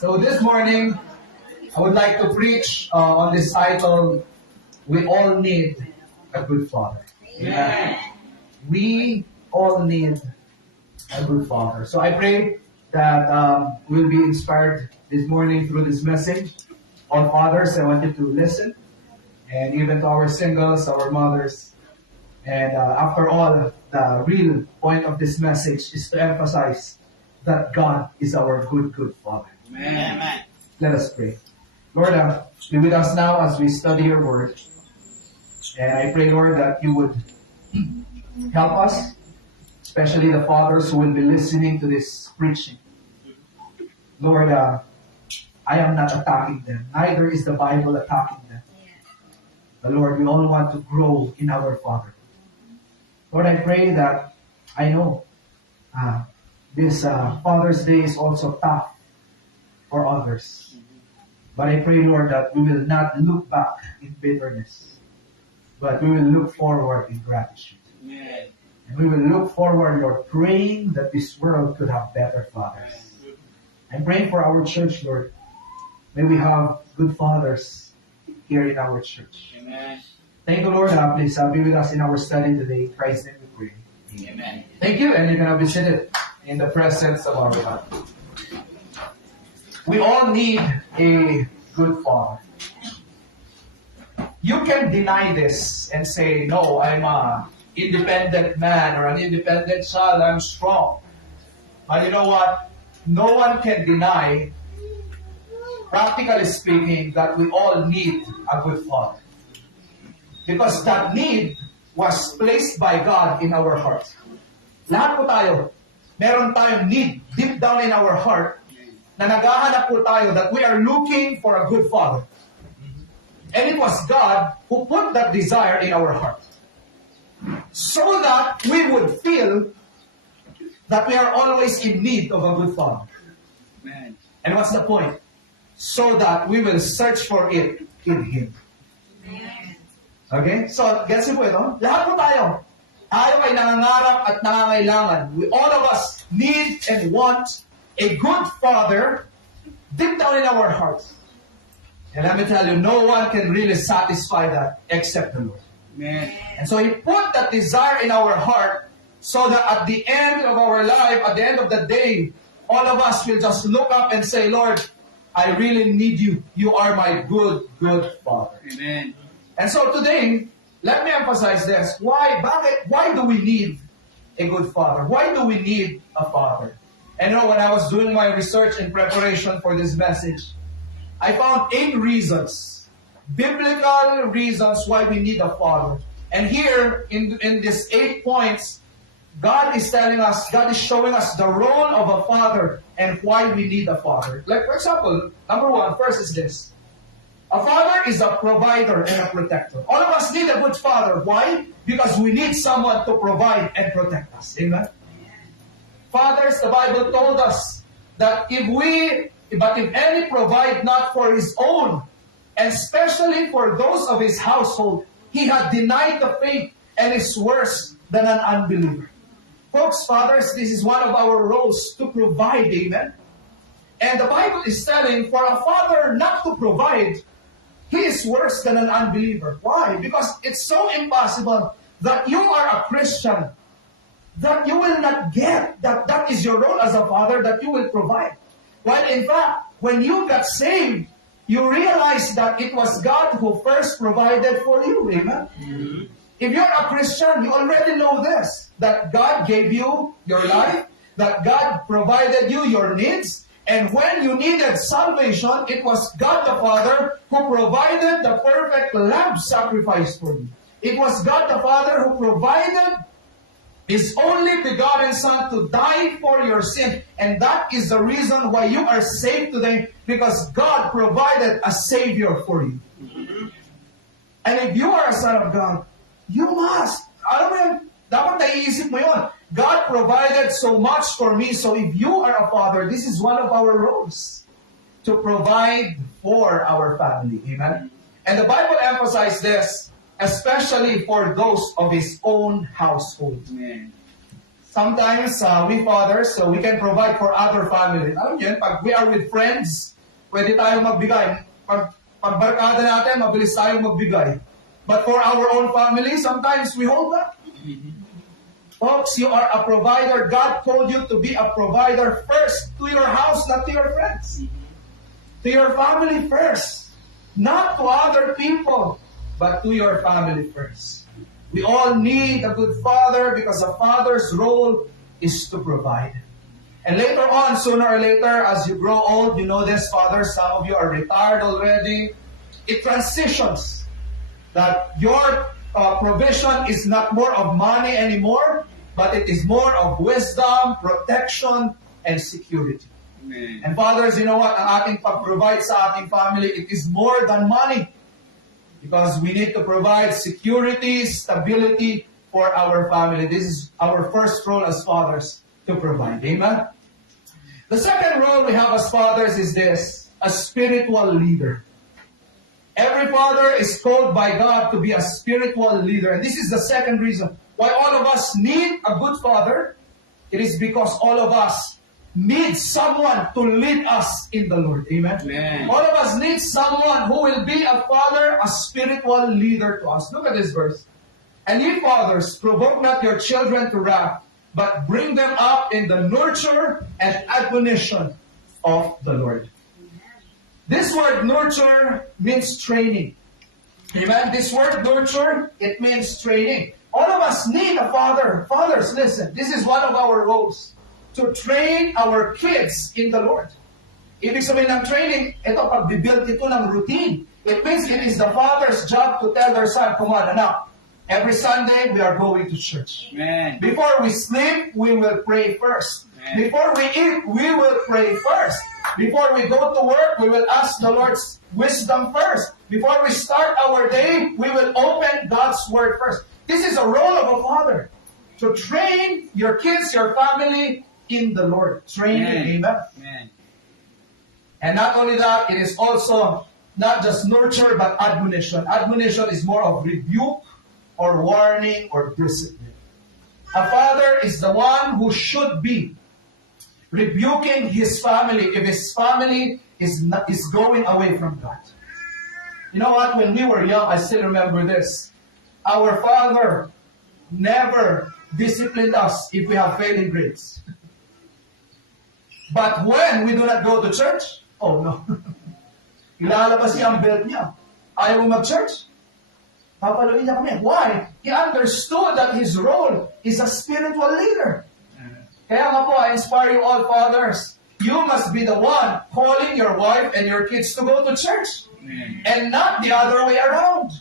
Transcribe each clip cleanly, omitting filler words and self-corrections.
So this morning, I would like to preach on this title, We All Need a Good Father. Amen. We all need a good father. So I pray that we'll be inspired this morning through this message. All fathers, I want you to listen. And even to our singles, our mothers. And after all, the real point of this message is to emphasize that God is our good father. Amen. Let us pray. Lord, be with us now as we study your word. And I pray, Lord, that you would help us, especially the fathers who will be listening to this preaching. Lord, I am not attacking them. Neither is the Bible attacking them. But Lord, we all want to grow in our Father. Lord, I pray that I know this Father's Day is also tough for others. But I pray, Lord, that we will not look back in bitterness, but we will look forward in gratitude. Amen. And we will look forward, Lord, praying that this world could have better fathers. I'm praying for our church, Lord. May we have good fathers here in our church. Amen. Thank you, Lord. Please be with us in our study today. In Christ's name we pray. Amen. Thank you, and you can now be seated in the presence of our God. We all need a good father. You can deny this and say, no, I'm an independent man or an independent child, I'm strong. But you know what? No one can deny, practically speaking, that we all need a good father. Because that need was placed by God in our hearts. Lahat po tayo, meron tayong need deep down in our heart na naghahanap po tayo that we are looking for a good father. And it was God who put that desire in our heart. So that we would feel that we are always in need of a good father. Amen. And what's the point? So that we will search for it in Him. Okay? So, gets niyo po ito? Lahat po tayo. Tayo ay nangangarap at nangangailangan. All of us need and want a good father deep down in our hearts. And let me tell you, no one can really satisfy that except the Lord. Amen. And so He put that desire in our heart so that at the end of our life, at the end of the day, all of us will just look up and say, Lord, I really need you. You are my good Father. Amen. And so today, let me emphasize this. Why do we need a good father? Why do we need a father? And you know, when I was doing my research in preparation for this message, I found 8 reasons, biblical reasons why we need a father. And here, in these 8 points, God is telling us, God is showing us the role of a father and why we need a father. Like, for example, number 1, first is this. A father is a provider and a protector. All of us need a good father. Why? Because we need someone to provide and protect us. Amen? Fathers, the Bible told us that if any provide not for his own, and especially for those of his household, he had denied the faith and is worse than an unbeliever. Folks, fathers, this is one of our roles to provide. Amen? And the Bible is telling for a father not to provide, he is worse than an unbeliever. Why? Because it's so impossible that you are a Christian, that you will not get that is your role as a father, that you will provide. While in fact, when you got saved, you realize that it was God who first provided for you. Amen? Mm-hmm. If you're a Christian, you already know this, that God gave you your life, that God provided you your needs, and when you needed salvation, it was God the Father who provided the perfect lamb sacrifice for you. It was God the Father who provided His only begotten Son to die for your sin. And that is the reason why you are saved today, because God provided a Savior for you. And if you are a son of God, you must. Alam mo yun, dapat naiisip mo yun. God provided so much for me, so if you are a father, this is one of our roles, to provide for our family. Amen? And the Bible emphasizes this, especially for those of his own household. Amen. Sometimes we fathers, so we can provide for other families. Alam niyo, pag we are with friends, pwede tayong magbigay. Pag barkada natin, mabilis tayong magbigay. But for our own family, sometimes we hold back. Folks, you are a provider. God told you to be a provider first to your house, not to your friends. To your family first. Not to other people, but to your family first. We all need a good father because a father's role is to provide. And later on, sooner or later, as you grow old, you know this, fathers, some of you are retired already. It transitions that your provision is not more of money anymore, but it is more of wisdom, protection, and security. Amen. And fathers, you know what? Ang ating pag-provide sa ating family, it is more than money. Because we need to provide security, stability for our family. This is our first role as fathers, to provide. Amen? The second role we have as fathers is this, a spiritual leader. Every father is called by God to be a spiritual leader. And this is the second reason why all of us need a good father. It is because all of us need someone to lead us in the Lord. Amen? Amen. All of us need someone who will be a father, a spiritual leader to us. Look at this verse. And ye fathers, provoke not your children to wrath, but bring them up in the nurture and admonition of the Lord. This word nurture means training. Amen? This word nurture, it means training. All of us need a father. Fathers, listen, this is one of our roles. To train our kids in the Lord. Ibig sabihin ng training, ito, pag-build ito ng routine. It means it is the father's job to tell their son, come on, anak, every Sunday we are going to church. Amen. Before we sleep, we will pray first. Amen. Before we eat, we will pray first. Before we go to work, we will ask the Lord's wisdom first. Before we start our day, we will open God's word first. This is a role of a father. To train your kids, your family, in the Lord. Training. Amen. Amen. And not only that, it is also not just nurture, but admonition. Admonition is more of rebuke or warning or discipline. A father is the one who should be rebuking his family if his family is going away from God. You know what? When we were young, I still remember this. Our father never disciplined us if we have failing grades. But when we do not go to church, oh no. Ilalabas niya ang belt niya. Ayaw mo mag-church? Papaluin niya kami. Why? He understood that his role is a spiritual leader. Kaya nga po, I inspire you all fathers. You must be the one calling your wife and your kids to go to church. And not the other way around.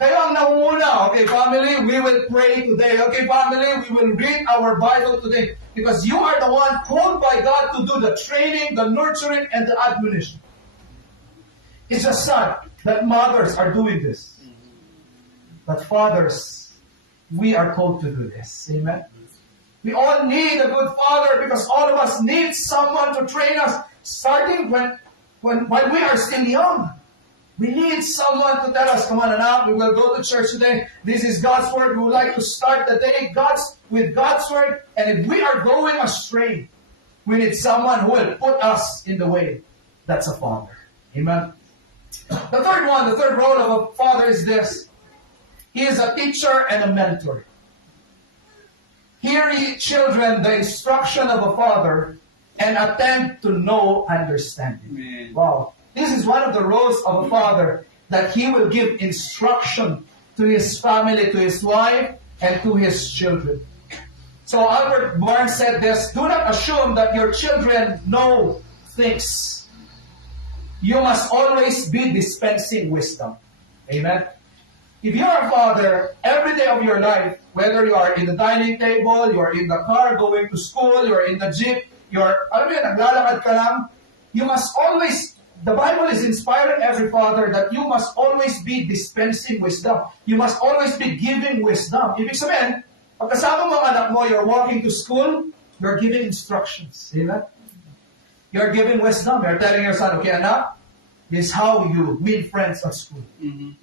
Kayo ang nanguna. Okay, family, we will pray today. Okay, family, we will read our Bible today. Because you are the one called by God to do the training, the nurturing, and the admonition. It's just sad that mothers are doing this. But fathers, we are called to do this. Amen? We all need a good father because all of us need someone to train us starting while we are still young. We need someone to tell us, come on, anak, we will go to church today. This is God's word. We would like to start the day with God's word. And if we are going astray, we need someone who will put us in the way. That's a father. Amen. The third role of a father is this. He is a teacher and a mentor. Hear ye, children, the instruction of a father, and attempt to know understanding. Amen. Wow. This is one of the roles of a father, that he will give instruction to his family, to his wife, and to his children. So Albert Barnes said this, do not assume that your children know things. You must always be dispensing wisdom. Amen? If you are a father, every day of your life, whether you are in the dining table, you are in the car going to school, you are in the jeep, naglalakad ka lang, you must always, the Bible is inspiring every father that you must always be dispensing wisdom. You must always be giving wisdom. Ibig sabihin, pagkasama mo ang anak mo, you're walking to school, you're giving instructions. Amen? You're giving wisdom. You're telling your son, okay, anak, this is how you win friends at school. Mm-hmm.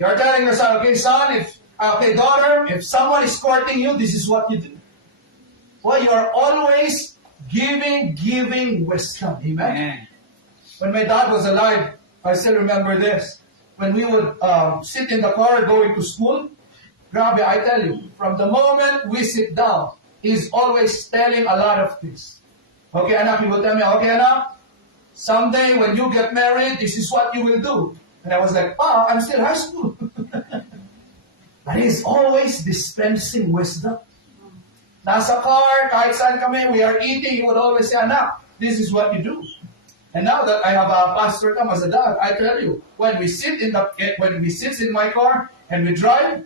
You're telling your son, okay, son, daughter, if someone is courting you, this is what you do. Why? You are always giving wisdom. Amen? Amen. When my dad was alive, I still remember this. When we would sit in the car going to school, grabe, I tell you, from the moment we sit down, he's always telling a lot of things. Okay, anak, he will tell me, okay, anak, someday when you get married, this is what you will do. And I was like, Pa, I'm still high school. But he's always dispensing wisdom. Nasa car, kahit saan kami, we are eating, he would always say, anak, this is what you do. And now that I have a pastor come as a dad, I tell you, when he sits in my car and we drive,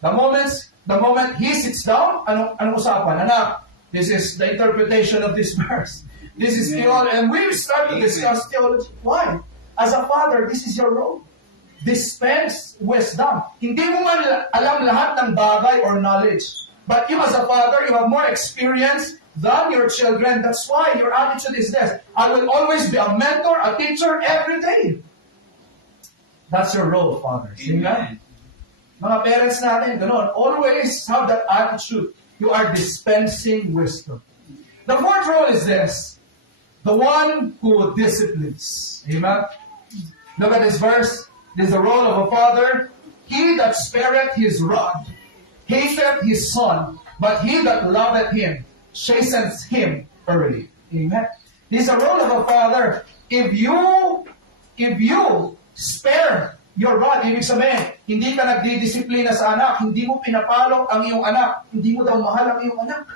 the moment he sits down, anong usapan? Anak, this is the interpretation of this verse. This is theology. And we start to discuss theology. Why? As a father, this is your role. Dispense wisdom. Hindi mo man alam lahat ng bagay or knowledge. But you as a father, you have more experience than your children. That's why your attitude is this. I will always be a mentor, a teacher every day. That's your role, fathers. Amen. Mga parents natin, ganun. Always have that attitude. You are dispensing wisdom. The fourth role is this. The one who disciplines. Amen. Look at this verse. This is the role of a father. He that spareth his rod hateth his son, but he that loveth him chastens him early. Amen. This is the role of a father. If you spare your rod, ibig sabihin, hindi ka nagdidisiplina sa anak, hindi mo pinapalo ang iyong anak, hindi mo daw mahal ang iyong anak.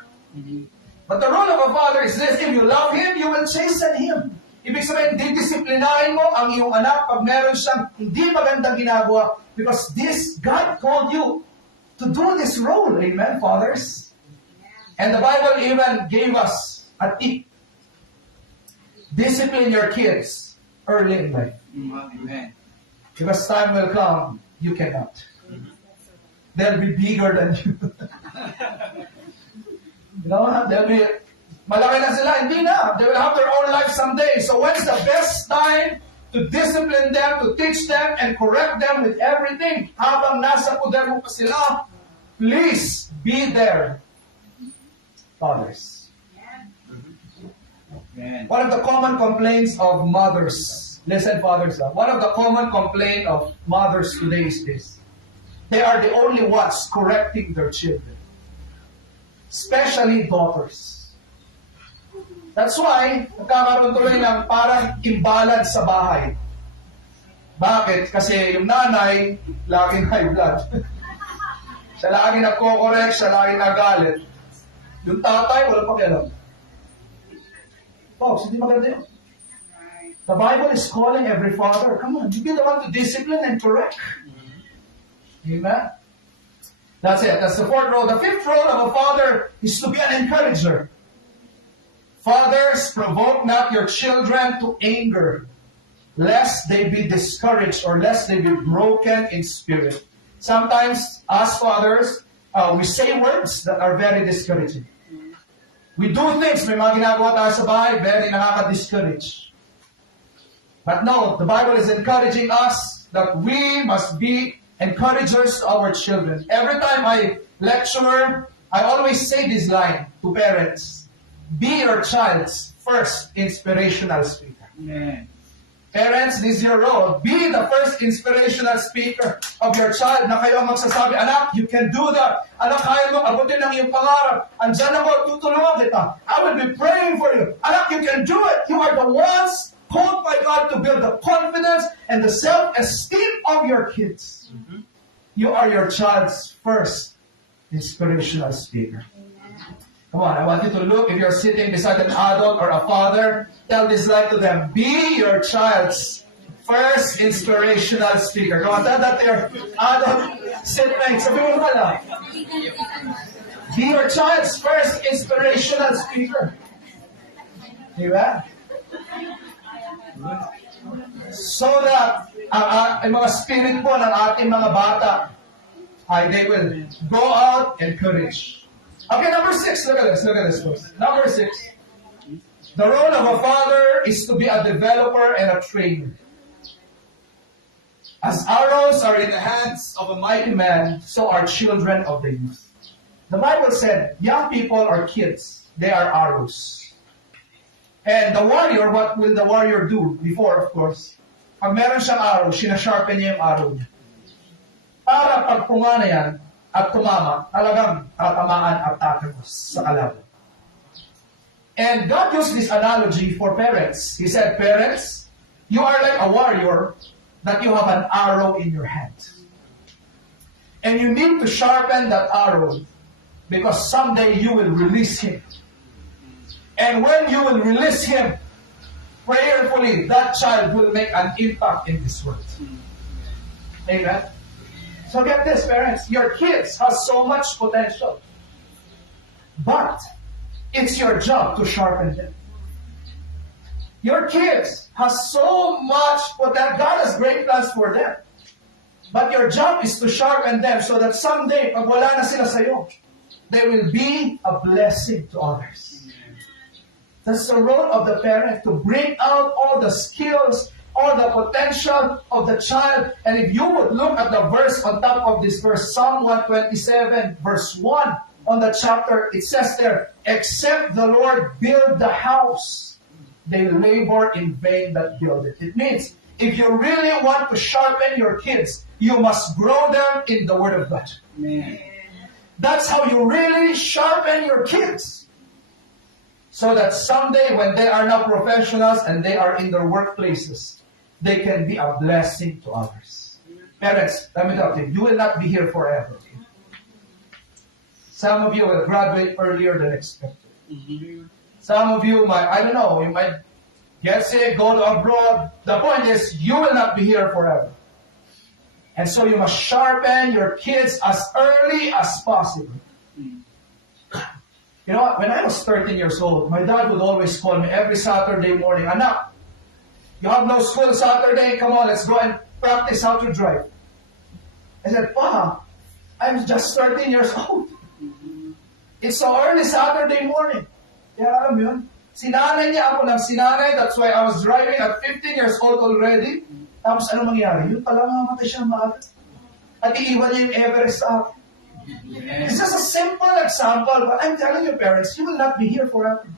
But the role of a father is this, if you love him, you will chasten him. Ibig sabihin, didisiplinahin mo ang iyong anak pag meron siyang hindi magandang ginagawa because God called you to do this role. Amen, fathers? And the Bible even gave us a tip. Discipline your kids early in life. Amen. Because time will come, you cannot. They'll be bigger than you. They'll be, malaki na sila, hindi na. They will have their own life someday. So when's the best time to discipline them, to teach them, and correct them with everything? Habang nasa poder mo pa sila, please be there. Fathers. Amen. One of the common complaints of mothers, listen fathers, one of the common complaints of mothers today is this. They are the only ones correcting their children. Especially daughters. That's why, nagkakaroon tuloy ng parang imbalance sa bahay. Bakit? Kasi yung nanay, laging high blood. Siya laging nagko-correct, siya laging nagalit. Yung tatay, wala pakialam. Folks, hindi maganda yun. The Bible is calling every father, come on, you be the one to discipline and correct. Amen? That's it. That's the fourth role. The fifth role of a father is to be an encourager. Fathers, provoke not your children to anger, lest they be discouraged or lest they be broken in spirit. Sometimes, as fathers, we say words that are very discouraging. We do things, may mga ginagawa tayo sa bahay, very nakaka-discourage. But no, the Bible is encouraging us that we must be encouragers to our children. Every time I lecture, I always say this line to parents. Be your child's first inspirational speaker. Amen. Parents, this is your role. Be the first inspirational speaker of your child na kayo ang magsasabi, anak, you can do that. Anak, kaya mo abutin ang iyong pangarap. Andyan ako, tutulungan kita. I will be praying for you. Anak, you can do it. You are the ones called by God to build the confidence and the self-esteem of your kids. Mm-hmm. You are your child's first inspirational speaker. Come on, I want you to look, if you're sitting beside an adult or a father, tell this line to them. Be your child's first inspirational speaker. Come on, tell that to your adult sitmate. Sabi mo pala. Be your child's first inspirational speaker. Diba? So that ang mga spirit po ng ating mga bata they will go out encourage. Okay, number 6. Look at this, folks. Number 6. The role of a father is to be a developer and a trainer. As arrows are in the hands of a mighty man, so are children of the youth. The Bible said, young people are kids. They are arrows. And the warrior, what will the warrior do? Before, of course, pag meron siyang arrow, sinasharpen niya yung arrow niya. Para pag pumana yan at tumama, talagang tatamaan at tatagos sa kalaban. And God used this analogy for parents. He said, parents, you are like a warrior that you have an arrow in your hand. And you need to sharpen that arrow because someday you will release him. And when you will release him, prayerfully, that child will make an impact in this world. Amen? So get this, parents. Your kids have so much potential. But it's your job to sharpen them. Your kids have so much potential. God has great plans for them. But your job is to sharpen them so that someday, pag wala na sila sa'yo, they will be a blessing to others. That's the role of the parent, to bring out all the skills, all the potential of the child. And if you would look at the verse on top of this verse, Psalm 127, verse 1 on the chapter, it says there, except the Lord build the house, they labor in vain that build it. It means, if you really want to sharpen your kids, you must grow them in the Word of God. Amen. That's how you really sharpen your kids. So that someday when they are now professionals and they are in their workplaces, they can be a blessing to others. Parents, let me tell you, you will not be here forever. Some of you will graduate earlier than expected. Some of you might, I don't know, you might get sick, go to abroad. The point is, you will not be here forever. And so you must sharpen your kids as early as possible. You know what? When I was 13 years old, my dad would always call me every Saturday morning, Anak, you have no school Saturday, come on, let's go and practice how to drive. I said, Pa, I'm just 13 years old. It's so early Saturday morning. Kaya alam yun, sinanay niya ako ng sinanay, that's why I was driving at 15 years old already. Tapos ano mangyari? Yun pala mamatay siya maaga. At iiwan niya yung Everest sa akin. It's just a simple example, but I'm telling you, parents, you will not be here forever.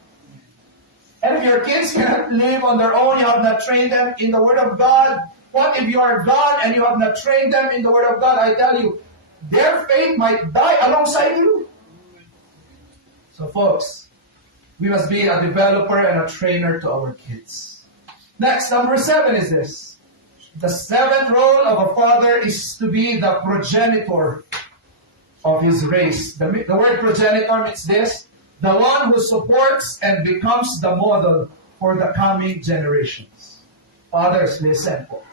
And if your kids cannot live on their own, you have not trained them in the Word of God. What if you are God and you have not trained them in the Word of God? I tell you, their faith might die alongside you. So, folks, we must be a developer and a trainer to our kids. Next, number 7 is this. The 7th role of a father is to be the progenitor of his race. The word progenitor means this, the one who supports and becomes the model for the coming generations. Fathers, listen po.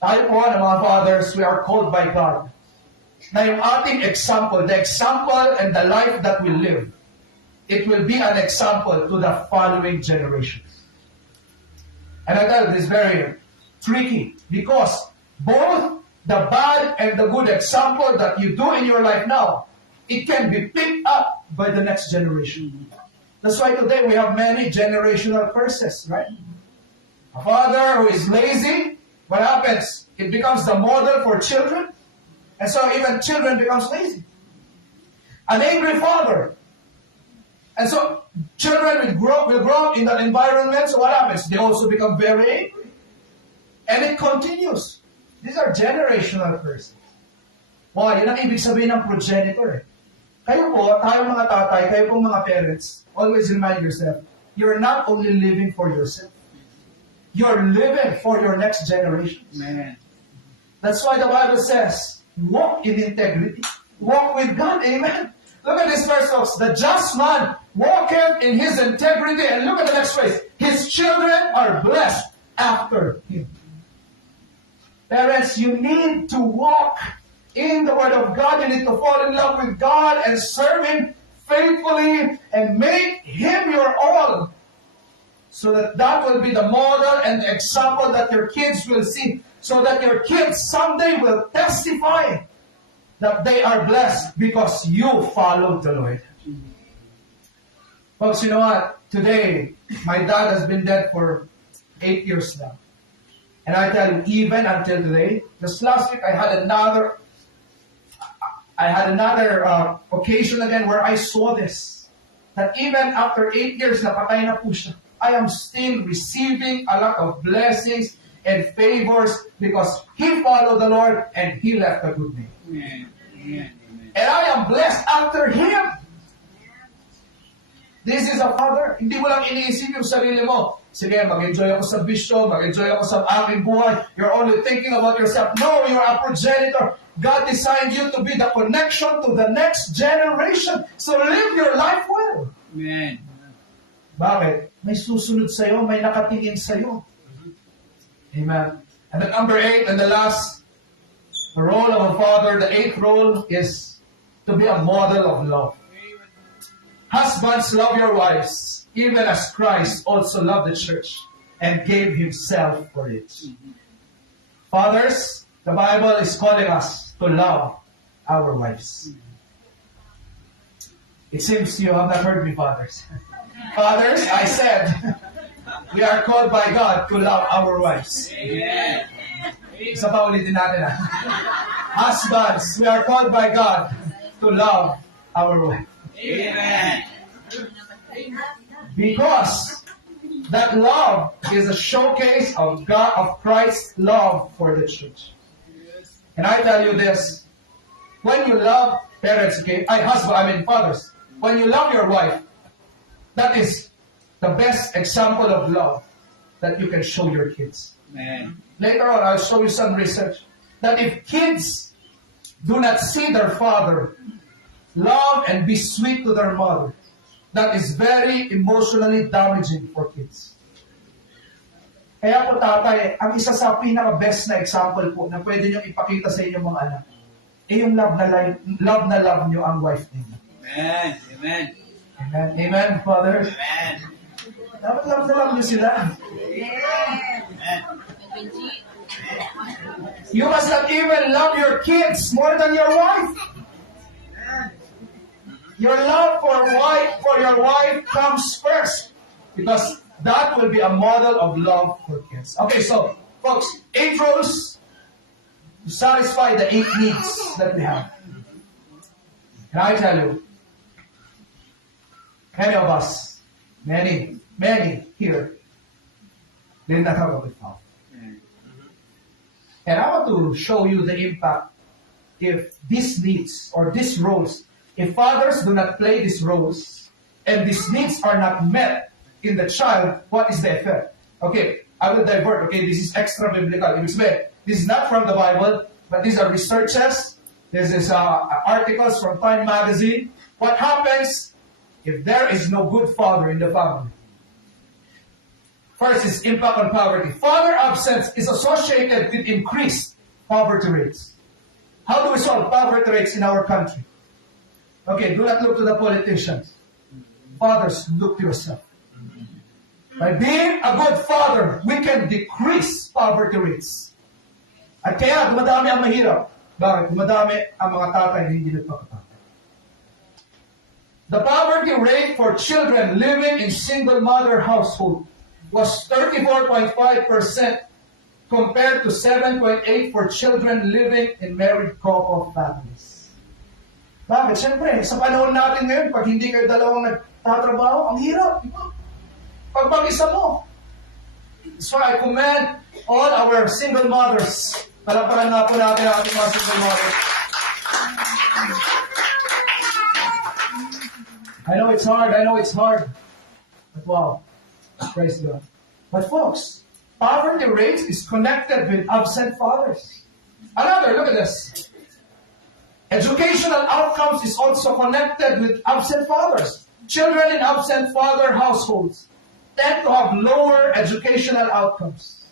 Tayo po ng mga fathers, we are called by God na yung ating example, the example and the life that we live, it will be an example to the following generations. And I tell you, this is very tricky because both the bad and the good example that you do in your life now, it can be picked up by the next generation. That's why today we have many generational curses, right? A father who is lazy, what happens? It becomes the model for children, and so even children becomes lazy. An angry father, and so children will grow up in that environment, so what happens? They also become very angry. And it continues. These are generational curses. Wow, yun ang ibig sabihin ng progenitor. Kayo po, tayo mga tatay, kayo po mga parents, always remind yourself, you're not only living for yourself. You're living for your next generation. Amen. That's why the Bible says, walk in integrity. Walk with God. Amen. Look at this verse, folks. The just man walketh in his integrity. And look at the next phrase. His children are blessed after him. Parents, you need to walk in the Word of God. You need to fall in love with God and serve Him faithfully and make Him your all. So that will be the model and the example that your kids will see. So that your kids someday will testify that they are blessed because you followed the Lord. Folks, you know what? Today, my dad has been dead for 8 years now. And I tell you, even until today, just last week I had I had another occasion again where I saw this. That even after 8 years, napatay na po siya. I am still receiving a lot of blessings and favors because he followed the Lord and he left a good name. Amen. Amen. Amen. And I am blessed after him. This is a father. Hindi mo lang iniisip yung sarili mo. Sige, mag-enjoy ako sa bisyo, mag-enjoy ako sa aking buhay. You're only thinking about yourself. No, you're a progenitor. God designed you to be the connection to the next generation. So live your life well. Amen. Bakit? May susunod sa'yo, may nakatingin sa'yo. Amen. And then number 8, and the last, the role of a father, the 8th role is to be a model of love. Husbands, love your wives, even as Christ also loved the church and gave himself for it. Fathers, the Bible is calling us to love our wives. It seems you have not heard me, fathers. Fathers, I said, we are called by God to love our wives. Amen. Isa pa ulitin natin. Husbands, we are called by God to love our wives. Amen. Because that love is a showcase of God, of Christ's love for the church. And I tell you this, when you love parents, okay, fathers, when you love your wife, that is the best example of love that you can show your kids. Amen. Later on, I'll show you some research that if kids do not see their father love and be sweet to their mother, that is very emotionally damaging for kids. Kaya po tatay, ang isa sa pinaka-best na example po na pwede nyo ipakita sa inyong mga anak, yung love na love nyo ang wife ninyo. Amen. Amen. Amen. Amen, Father. Amen. Dapat love na love nyo sila. You must not even love your kids more than your wife. Your love for your wife comes first because that will be a model of love for kids. Okay, so folks, 8 rules to satisfy the 8 needs that we have. And I tell you, many of us, many here, did not have a good father. And I want to show you the impact if these needs or these roles, if fathers do not play these roles and these needs are not met in the child, what is the effect? Okay, I will divert. Okay, this is extra biblical. This is not from the Bible, but these are researches. This is articles from Time magazine. What happens if there is no good father in the family? First is impact on poverty. Father absence is associated with increased poverty rates. How do we solve poverty rates in our country? Okay, do not look to the politicians. Fathers, look to yourself. By being a good father, we can decrease poverty rates. At kaya, dumadami ang mahirap. Bakit? Dumadami ang mga tatay na hindi nagpapatay. The poverty rate for children living in single mother household was 34.5% compared to 7.8% for children living in married couple families. Bakit? Siyempre, sa panahon natin ngayon, pag hindi kayo dalawang nagtatrabaho, ang hirap. Di ba? Pag mag-isa mo. That's why I commend all our single mothers. Palapalan nga po natin ang ating mga single mothers. I know it's hard. But wow, praise God. But folks, poverty rates is connected with absent fathers. Another, look at this. Educational outcomes is also connected with absent fathers. Children in absent father households tend to have lower educational outcomes.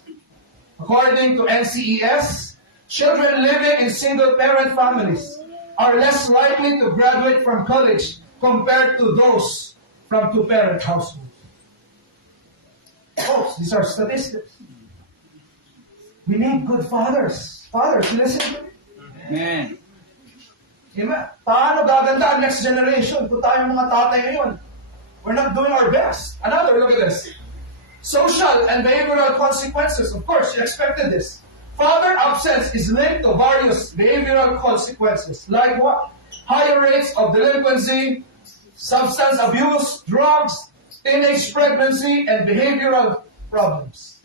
According to NCES, children living in single-parent families are less likely to graduate from college compared to those from two-parent households. Folks, these are statistics. We need good fathers. Fathers, listen to me. Amen. Diba? Paano gaganda ang next generation kung tayong mga tatay ngayon? We're not doing our best. Another, look at this. Social and behavioral consequences. Of course, you expected this. Father absence is linked to various behavioral consequences. Like what? higher rates of delinquency, substance abuse, drugs, teenage pregnancy, and behavioral problems.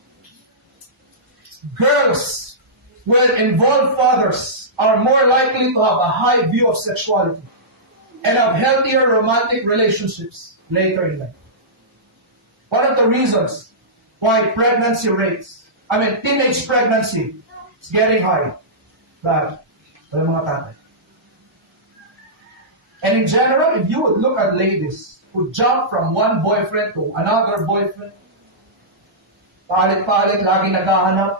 Girls with involved fathers are more likely to have a high view of sexuality and have healthier romantic relationships later in life. One of the reasons why teenage pregnancy is getting high. Bakit? Wala mga tatay. And in general, if you would look at ladies who jump from one boyfriend to another boyfriend, palit-palit, lagi naghahanap,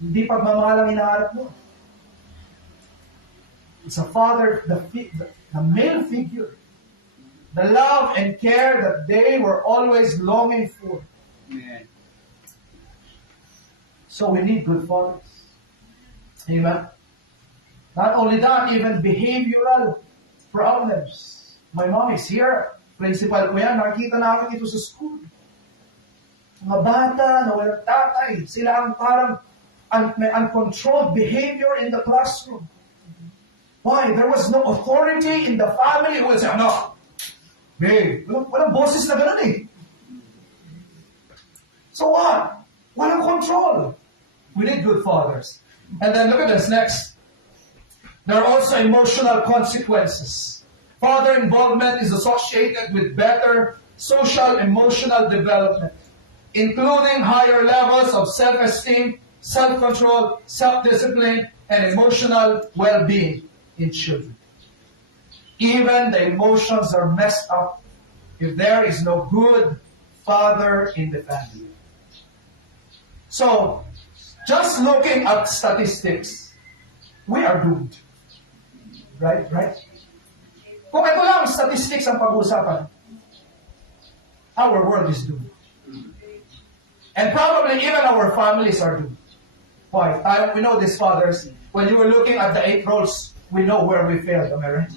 hindi pagmamahal ang hinahanap mo. It's a father, the male figure, the love and care that they were always longing for. Amen. So we need good fathers. Amen. Not only that, even behavioral problems. My mom is here. Principal ko yan. Nakita namin ito sa school. Mga bata na walang tatay. Sila ang parang may uncontrolled behavior in the classroom. Why? There was no authority in the family who would say, no. Hey, walang boses na ganun eh. So what? Walang control. We need good fathers. And then look at this next. There are also emotional consequences. Father involvement is associated with better social emotional development, including higher levels of self-esteem, self-control, self-discipline, and emotional well-being in children. Even the emotions are messed up if there is no good father in the family. So, just looking at statistics, we are doomed. Right? Kung ito lang statistics ang pag-uusapan, our world is doomed. And probably even our families are doomed. Why? We know this, fathers. When you were looking at the 8 roles, we know where we failed. Am I right?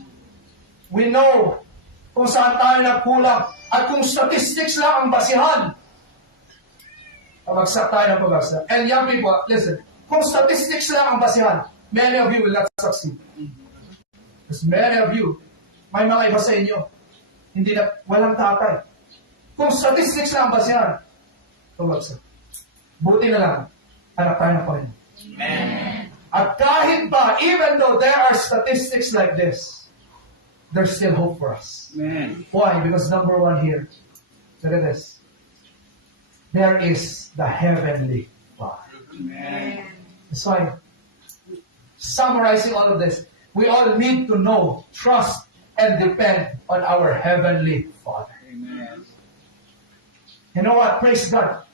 We know kung saan tayo nagkulang. At kung statistics lang ang basihan, pabagsak tayo ng pabagsak. And young people, listen, kung statistics lang ang basihan, many of you will not succeed. Because many of you, may mga iba sa inyo, walang tatay. Kung statistics lang ang basihan, pabagsak. Buti na lang, anak tayo ng Panginoon. Amen. At kahit pa, even though there are statistics like this, there's still hope for us. Amen. Why? Because number one here, look at this. There is the heavenly Father. Amen. That's why, summarizing all of this, we all need to know, trust, and depend on our heavenly Father. Amen. You know what? Praise God.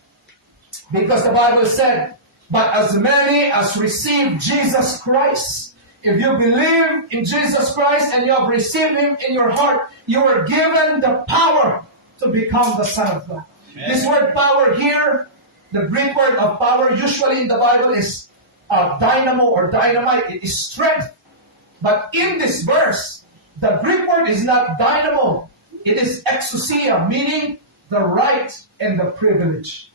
Because the Bible said, but as many as receive Jesus Christ, if you believe in Jesus Christ and you have received Him in your heart, you are given the power to become the Son of God. Amen. This word power here, the Greek word of power usually in the Bible is dynamo or dynamite. It is strength. But in this verse, the Greek word is not dynamo. It is exousia, meaning the right and the privilege.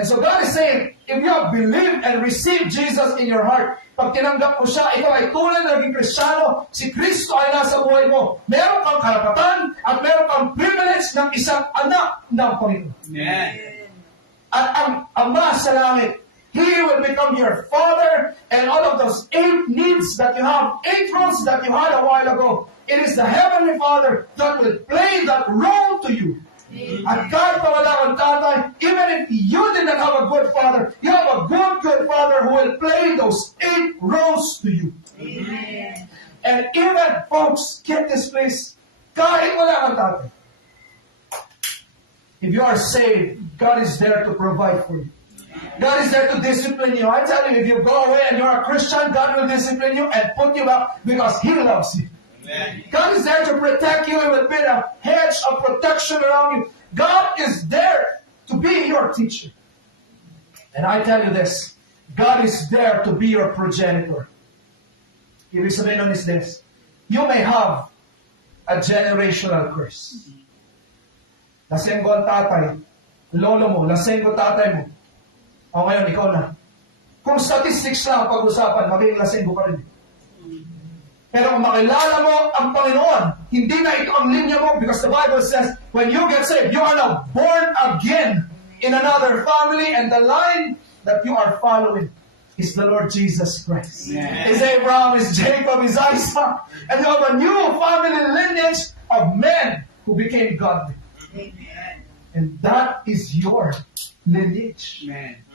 And so God is saying, if you have believed and received Jesus in your heart, pag tinanggap mo siya, ikaw ay tunay na naging Kristiyano, si Kristo ay nasa buhay mo, meron kang karapatan at meron kang privilege ng isang anak ng Panginoon. Amen. At ang Ama sa langit, He will become your Father, and all of those 8 needs that you have, 8 roles that you had a while ago, it is the Heavenly Father that will play that role to you. At kahit pa wala kang tatay, even if you did not have a good father, you have a good father who will play those 8 roles to you. Amen. And even, folks, get this please, kahit wala kang tatay, if you are saved, God is there to provide for you. God is there to discipline you. I tell you, if you go away and you're a Christian, God will discipline you and put you back because He loves you. Amen. God is there to protect you. He will build a hedge of protection around you. God is there to be your teacher. And I tell you this, God is there to be your progenitor. Ibig sabihin nun is this, you may have a generational curse. Lasenggo ang tatay, lolo mo, lasenggo tatay mo. O ngayon, ikaw na. Kung statistics lang ang pag-usapan, magiging lasenggo ka rin. Pero kung makilala mo ang Panginoon, hindi na ito ang linya mo, because the Bible says, when you get saved, you are now born again in another family, and the line that you are following is the Lord Jesus Christ. Amen. Is Abraham, is Jacob, is Isaac, and you have a new family lineage of men who became godly. Amen. And that is your lineage. Amen.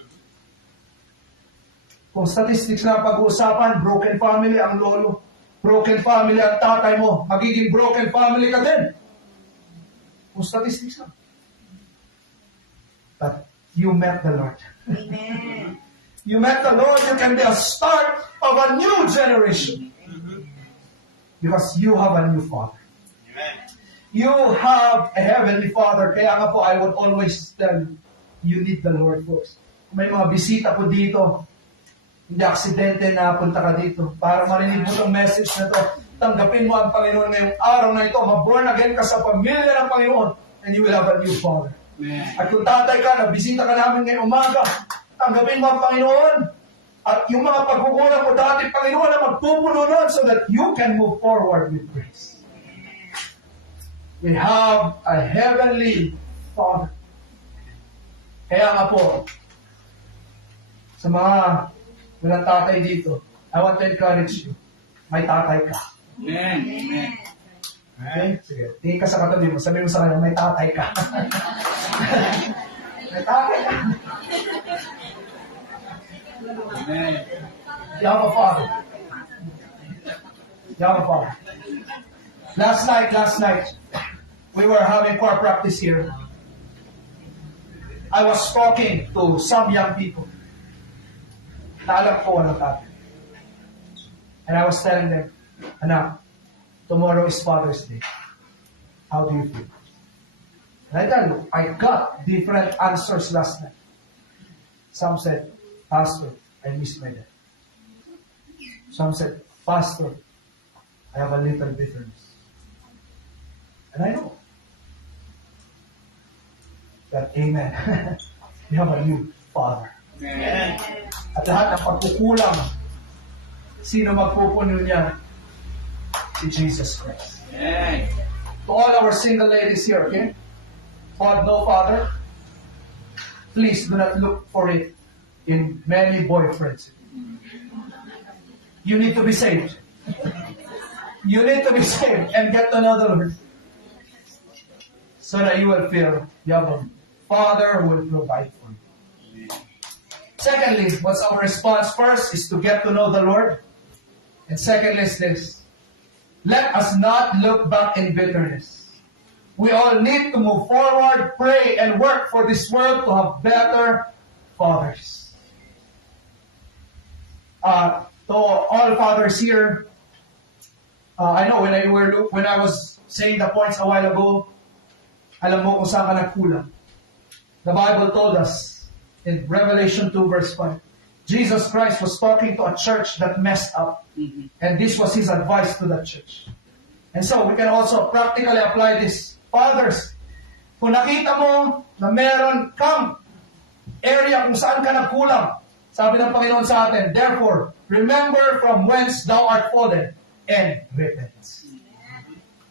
Kung statistics na pag-uusapan, broken family ang lolo, broken family ang tatay mo, magiging broken family ka din. Kung statistics na. But you met the Lord. Amen. You met the Lord, you can be a start of a new generation. Because you have a new Father. Amen. You have a Heavenly Father. Kaya nga po, I would always tell you need the Lord first. Kung may mga bisita po dito, hindi aksidente na punta ka dito. Para marinig mo itong message na to, tanggapin mo ang Panginoon ngayong araw na ito. Mag-born again ka sa pamilya ng Panginoon, and you will have a new Father. Amen. At kung tatay ka, nabisita ka namin ngayong umaga, tanggapin mo ang Panginoon. At yung mga pagkukulang mo dati, Panginoon, na magpupuno nun so that you can move forward with grace. We have a Heavenly Father. Kaya nga po, sa mga walang tatay dito, I want to encourage you. May tatay ka. Amen. Amen. Okay? Sige. Tingin ka sa katabi mo. Sabi mo sa kanya, may tatay ka. May tatay ka. Amen. You have a father. You have a father. Last night, we were having choir practice here. I was talking to some young people. Naalam ko walang tatay. And I was telling them, anak, tomorrow is Father's Day. How do you feel? And I tell you, I got different answers last night. Some said, Pastor, I miss my dad. Some said, Pastor, I have a little bitterness. And I know that, amen, we have a new Father. Amen. At lahat ng pagkukulang, sino magpupuno niya? Si Jesus Christ. Amen. To all our single ladies here, okay? Who have no father, please do not look for it in many boyfriends. You need to be saved. You need to be saved and get to know the Lord. So that you will feel you have a Father who will provide for you. Secondly, what's our response? First is to get to know the Lord. And secondly is this. Let us not look back in bitterness. We all need to move forward, pray, and work for this world to have better fathers. To all fathers here, I know when I was saying the points a while ago, alam mo kung saan ka nagkulang. The Bible told us in Revelation 2 verse 5, Jesus Christ was talking to a church that messed up. And this was His advice to that church. And so, we can also practically apply this. Fathers, kung nakita mo na meron kang area kung saan ka nagkulang, sabi ng Panginoon sa atin, therefore, remember from whence thou art fallen, and repent.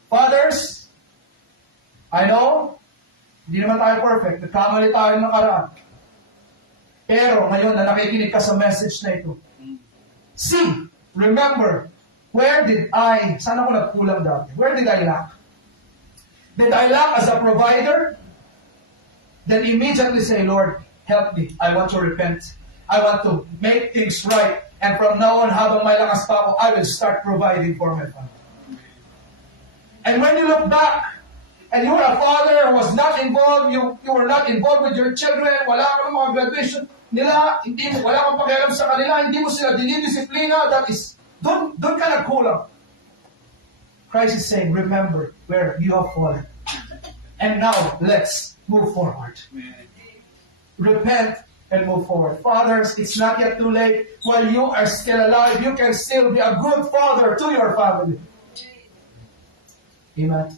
Fathers, I know, hindi naman tayo perfect. Nagkamali tayo ng nakaraan. Pero ngayon na nakikinig ka sa message na ito, see, remember, saan ako nagkulang dati? Where did I lack? Did I lack as a provider? Then immediately say, Lord, help me. I want to repent. I want to make things right. And from now on, habang may lakas pa ako, I will start providing for my family. And when you look back, and you were a father who was not involved, you were not involved with your children, wala kang mga graduation nila, wala kang pakialam sa kanila, hindi mo sila dinidisiplina, that is, doon ka nagkulang. Christ is saying, remember where you have fallen. And now, let's move forward. Amen. Repent and move forward. Fathers, it's not yet too late. While you are still alive, you can still be a good father to your family. Amen.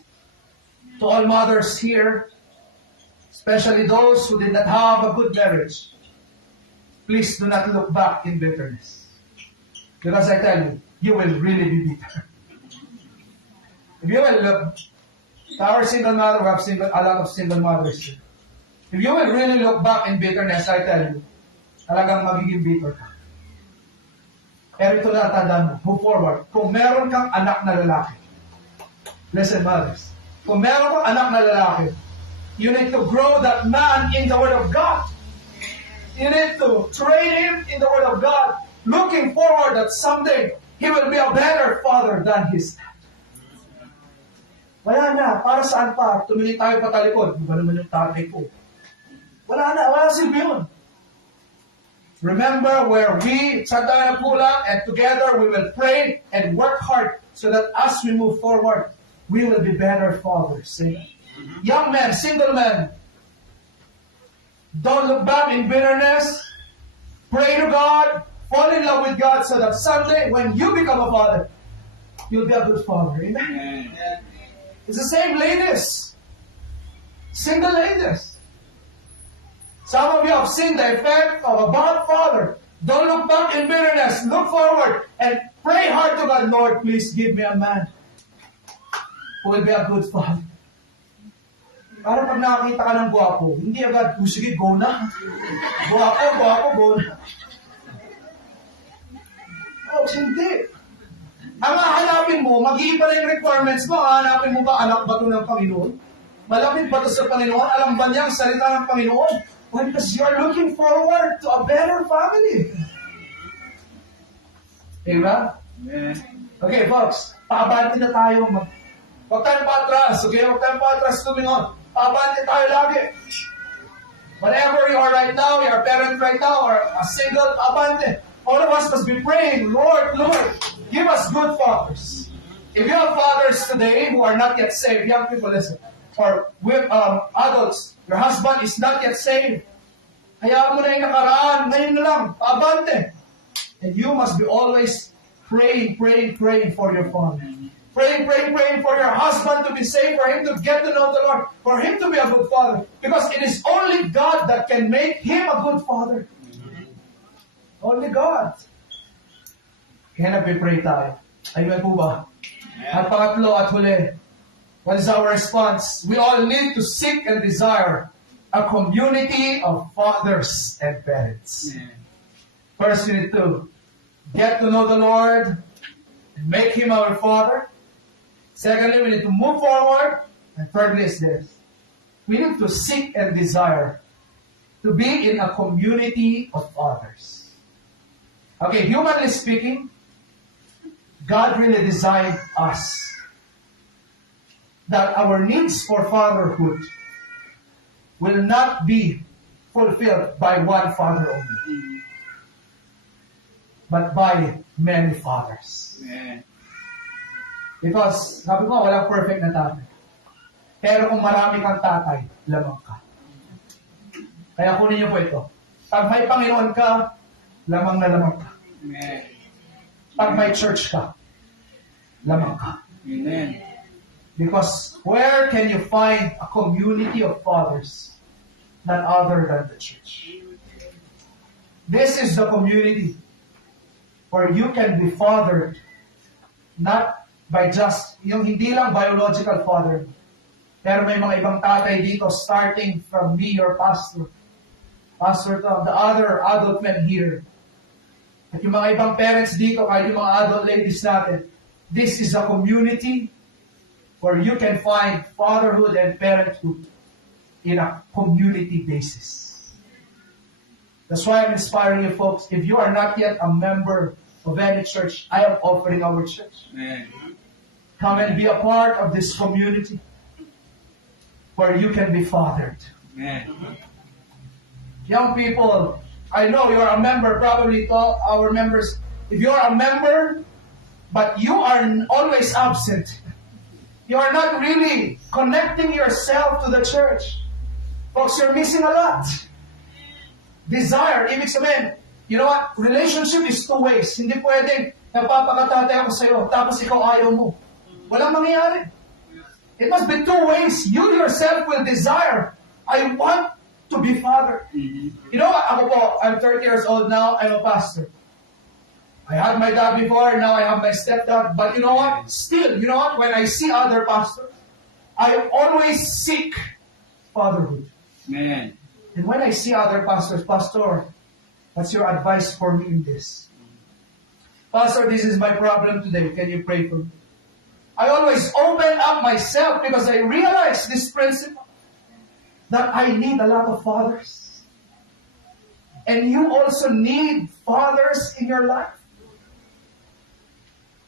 To all mothers here, especially those who did not have a good marriage, please do not look back in bitterness. Because I tell you, you will really be bitter. If you will look, to our single mother, we have a lot of single mothers here. If you will really look back in bitterness, I tell you, talagang magiging bitter ka. Pero ito na tandaan mo, move forward. Kung meron kang anak na lalaki, listen mothers, kung meron kang anak na lalaki, you need to grow that man in the Word of God. You need to train him in the Word of God, looking forward that someday he will be a better father than his dad. Wala na, para saan pa? Tumili tayo patalikod. Di ba naman yung tatay ko? Wala silbi yun. Remember where we sat tayo na pulang and together we will pray and work hard so that as we move forward, we will be better fathers. Amen. Young men, single men, don't look back in bitterness. Pray to God. Fall in love with God so that someday when you become a father, you'll be a good father. Amen. It's the same ladies. Single ladies. Some of you have seen the effect of a bad father. Don't look back in bitterness. Look forward and pray hard to God. Lord, please give me a man who will be a good father. Para pag nakakita ka ng gwapo, hindi agad, sige, go na. Gwapo, go na. Oh, hindi. Ang hahanapin mo, mag-iiba na yung requirements mo. Hahanapin mo ba, anak ba ito ng Panginoon? Malapit ba ito sa Panginoon? Alam ba niya ang salita ng Panginoon? Why? Because you are looking forward to a better family. Diba? Okay, folks. Paabante na tayo. Huwag tayong patras. Okay? Huwag tayong patras tumingon. Paabante tayo lagi. Whatever you are right now, you're a parent right now, or a single, paabante. All of us must be praying, Lord, give us good fathers. If you have fathers today who are not yet saved, young people, listen, or with adults, your husband is not yet saved, hayaan mo na yung nakaraan, ngayon na lang, paabante. And you must be always praying for your father. Praying for your husband to be saved, for him to get to know the Lord, for him to be a good father. Because it is only God that can make him a good father. Only God. Kaya nagpipray tayo. Ayun po ba? At pangatlo at huli, what is our response? We all need to seek and desire a community of fathers and parents. First, we need to get to know the Lord and make Him our Father. Secondly, we need to move forward. And thirdly is this. We need to seek and desire to be in a community of fathers. Okay, humanly speaking, God really designed us that our needs for fatherhood will not be fulfilled by one father only, but by many fathers. Amen. Because, sabi ko, walang perfect na tatay. Pero kung marami kang tatay, lamang ka. Kaya kunin niyo po ito. Pag may Panginoon ka, lamang na lamang ka. Amen. Pag may church ka, lamang ka. Amen. Because where can you find a community of fathers none other than the church? This is the community where you can be fathered not by just, yung hindi lang biological father, pero may mga ibang tatay dito starting from me, your pastor, Tom, the other adult men here, at yung mga ibang parents dito, kahit yung mga adult ladies natin. This is a community where you can find fatherhood and parenthood in a community basis. That's why I'm inspiring you folks. If you are not yet a member of any church, I am offering our church. Amen. Come and be a part of this community where you can be fathered. Amen. Young people, I know you're a member, probably our members. If you're a member, but you are always absent, you are not really connecting yourself to the church. Folks, you're missing a lot. Desire, ibig sabihin, you know what? Relationship is two ways. Hindi pwedeng napapakatatay ako sa'yo, tapos ikaw ayaw mo. Walang mangyayari. It must be two ways. You yourself will desire, I want to be father. You know what? Ako po, I'm 30 years old now, I'm a pastor. I had my dad before, now I have my stepdad. But you know what? Still, you know what? When I see other pastors, I always seek fatherhood. Amen. And when I see other pastors, Pastor, what's your advice for me in this? Pastor, this is my problem today. Can you pray for me? I always open up myself because I realize this principle that I need a lot of fathers. And you also need fathers in your life.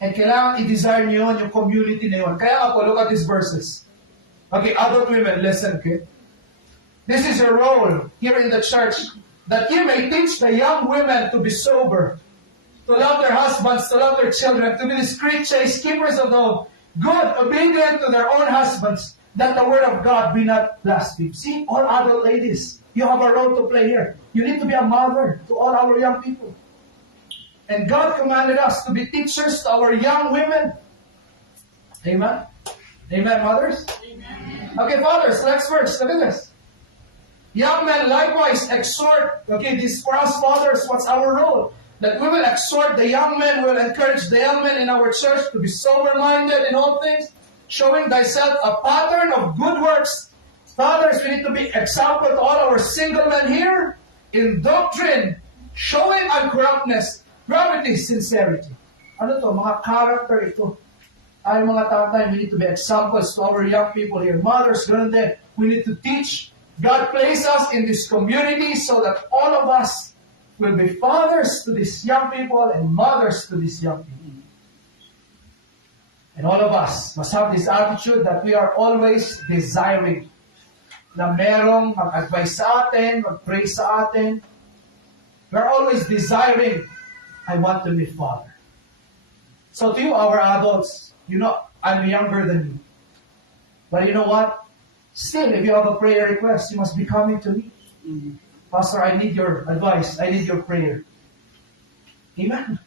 And kailangan i-desire nyo yun, yung community na yun. Kaya nga po, look at these verses. Okay, adult women, listen, okay? This is your role here in the church, that you may teach the young women to be sober, to love their husbands, to love their children, to be discreet, chaste, keepers of the home, good, obedient to their own husbands, that the word of God be not blasphemed. See, all adult ladies, you have a role to play here. You need to be a mother to all our young people. And God commanded us to be teachers to our young women. Amen? Amen, mothers? Amen. Okay, fathers, next verse. Look at this. Young men likewise exhort. Okay, this for us fathers, what's our role? That we will exhort the young men, we will encourage the young men in our church to be sober-minded in all things, showing thyself a pattern of good works. Fathers, we need to be example to all our single men here in doctrine, showing uncorruptness, gravity, sincerity. Ano to? Mga character ito. Ay mga tatay, we need to be examples to our young people here. Mothers, ganun din. We need to teach. God placed us in this community so that all of us will be fathers to these young people and mothers to these young people. And all of us must have this attitude that we are always desiring na merong mag-advise sa atin, mag-pray sa atin. We are always desiring, I want to be father. So to you, our adults, you know, I'm younger than you. But you know what? Still, if you have a prayer request, you must be coming to me. Pastor, I need your advice. I need your prayer. Amen.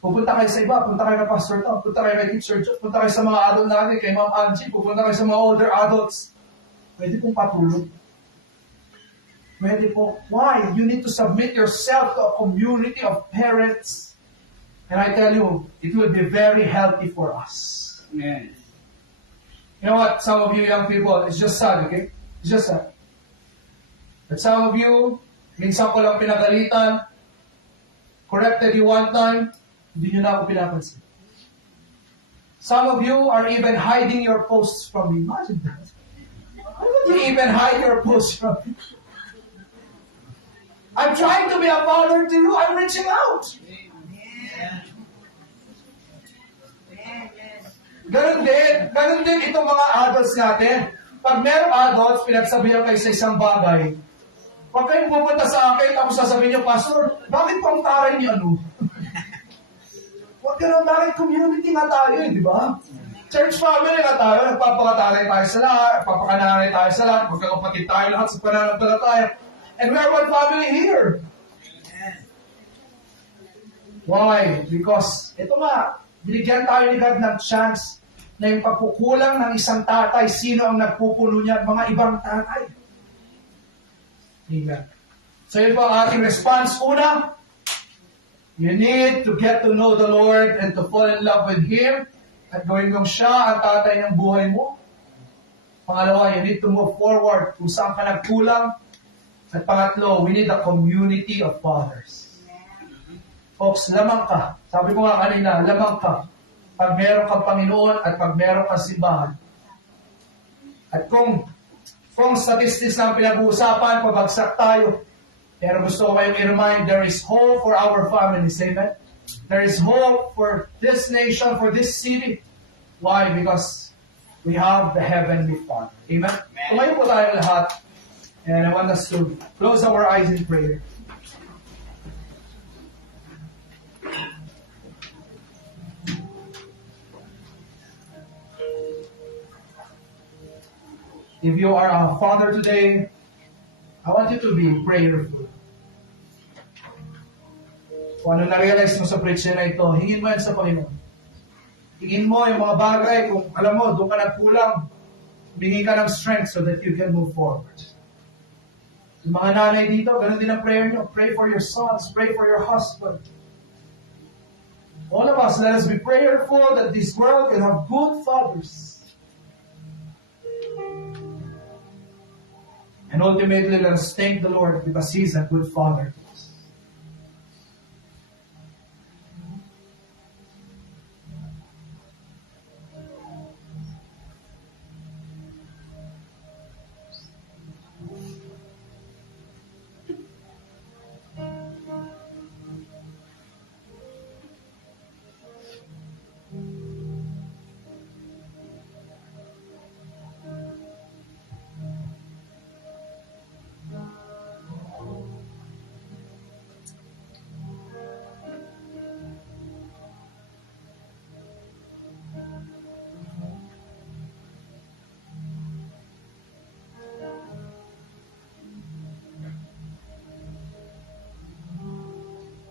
Pupunta kayo sa iba, punta kayo kay Pastor Tom, punta kayo kay Teacher Joe, punta kayo sa mga adult natin, kay Ma'am Angie, pupunta kayo sa mga older adults. Pwede pong patulog. Pwede po. Why? You need to submit yourself to a community of parents. And I tell you, it will be very healthy for us. Amen. You know what? Some of you young people, it's just sad, okay? It's just sad. But some of you, minsan ko lang pinagalitan, corrected you one time, hindi nyo na ako pinapansin. Some of you are even hiding your posts from me. Imagine that. Why would you even hide your posts from me? I'm trying to be a father to you. I'm reaching out. Ganun din itong mga adults natin. Pag merong adults, pinagsabihan kayo sa isang bagay, huwag kayong pupunta sa akin, tapos sasabihin niyo, Pastor, bakit pang taray niyo ano? Huwag ganun, bakit community nga tayo, di ba? Church family nga tayo, nagpapakataray tayo sa lahat, nagpapakananay tayo sa lahat, magkakapatid tayo lahat sa pananampalataya. And we are one family here. Why? Because, ito nga, binigyan tayo ni God ng chance na yung pagkukulang ng isang tatay, sino ang nagpupuno niya? Mga ibang tatay. Amen. So yun po ang ating response. Una, you need to get to know the Lord and to fall in love with Him at gawin mong siya ang tatay ng buhay mo. Pangalawa, you need to move forward kung saan ka nagkulang. At pangatlo, we need a community of fathers. Folks, lamang ka. Sabi ko nga kanina, lamang ka. Pag meron kang Panginoon at pag meron kang simbahan. At kung statistics na ang pinag-uusapan, pabagsak tayo. Pero gusto ko kayong i-remind, there is hope for our families. Amen? There is hope for this nation, for this city. Why? Because we have the Heavenly Father. Amen? Tumayo po tayo lahat. And I want us to close our eyes in prayer. If you are a father today, I want you to be prayerful. Kung ano na-realize mo sa preaching na ito, hingin mo yan sa Panginoon. Hingin mo yung mga bagay, kung alam mo, doon ka nagkulang, bigyan ka ng strength so that you can move forward. Yung mga nanay dito, ganun din ang prayer nyo. Pray for your sons, pray for your husband. All of us, let us be prayerful that this world can have good fathers. And ultimately, let us thank the Lord because He is a good Father to us.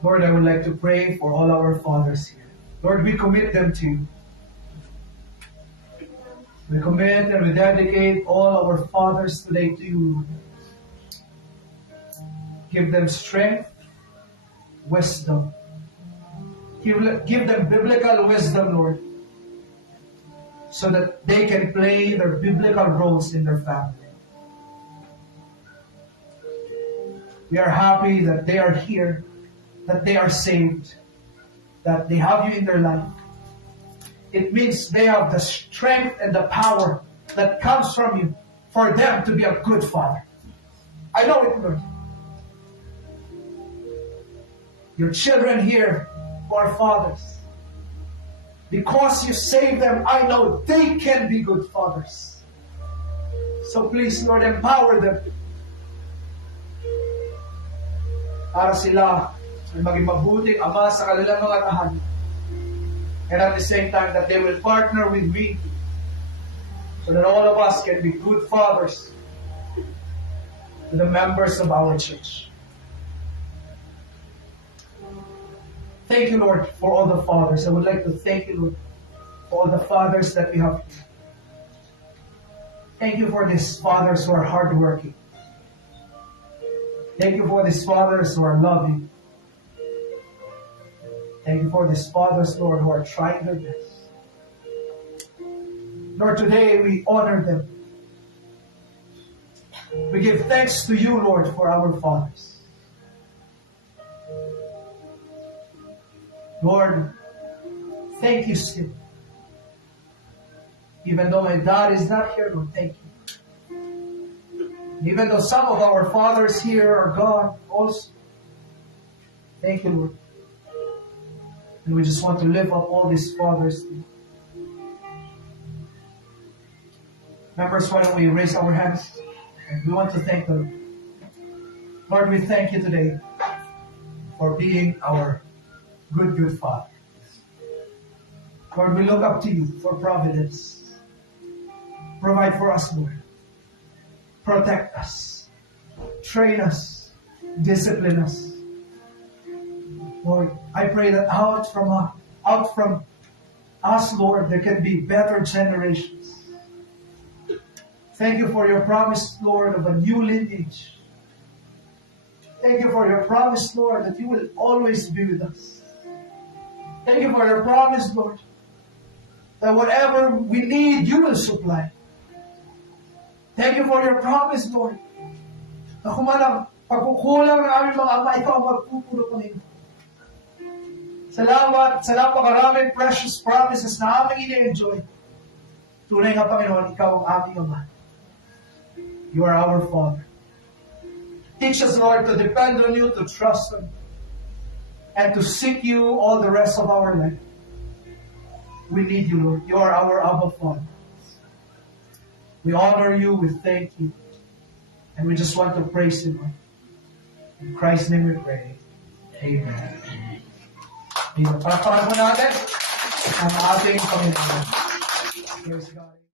Lord, I would like to pray for all our fathers here. Lord, we commit them to you. We commit and we dedicate all our fathers today to you. Give them strength, wisdom. Give them biblical wisdom, Lord, so that they can play their biblical roles in their family. We are happy that they are here, that they are saved, that they have you in their life. It means they have the strength and the power that comes from you for them to be a good father. I know it, Lord. Your children here who are fathers, because you saved them, I know they can be good fathers. So please, Lord, empower them para sila ay maging mabuting ama sa kanilang mga tahanan. And at the same time that they will partner with me so that all of us can be good fathers to the members of our church. Thank you, Lord, for all the fathers. I would like to thank you, Lord, for all the fathers that we have. Thank you for these fathers who are hardworking. Thank you for these fathers who are loving. Thank you for these fathers, Lord, who are trying their best. Lord, today we honor them. We give thanks to you, Lord, for our fathers. Lord, thank you still. Even though my dad is not here, Lord, thank you. Even though some of our fathers here are gone also, thank you, Lord. And we just want to lift up all these fathers. Members, why don't we raise our hands? And we want to thank them. Lord, we thank you today for being our good Father. Lord, we look up to you for providence. Provide for us, Lord. Protect us. Train us. Discipline us. Lord, I pray that out from us, Lord, there can be better generations. Thank you for your promise, Lord, of a new lineage. Thank you for your promise, Lord, that you will always be with us. Thank you for your promise, Lord, that whatever we need, you will supply. Thank you for your promise, Lord, na kung malang pagkukulang ng aming mga ama, ikaw ang magpupuno ko nito. Salamat sa napakaraming precious promises na aming ini-enjoy. Tunay nga, Panginoon, ikaw ang aming ama. You are our Father. Teach us, Lord, to depend on you, to trust on you, and to seek you all the rest of our life. We need you, Lord. You are our Abba Father. We honor you, we thank you, and we just want to praise you, Lord. In Christ's name we pray. Amen. Palakpakan po natin ang ating Panginoon. Praise God.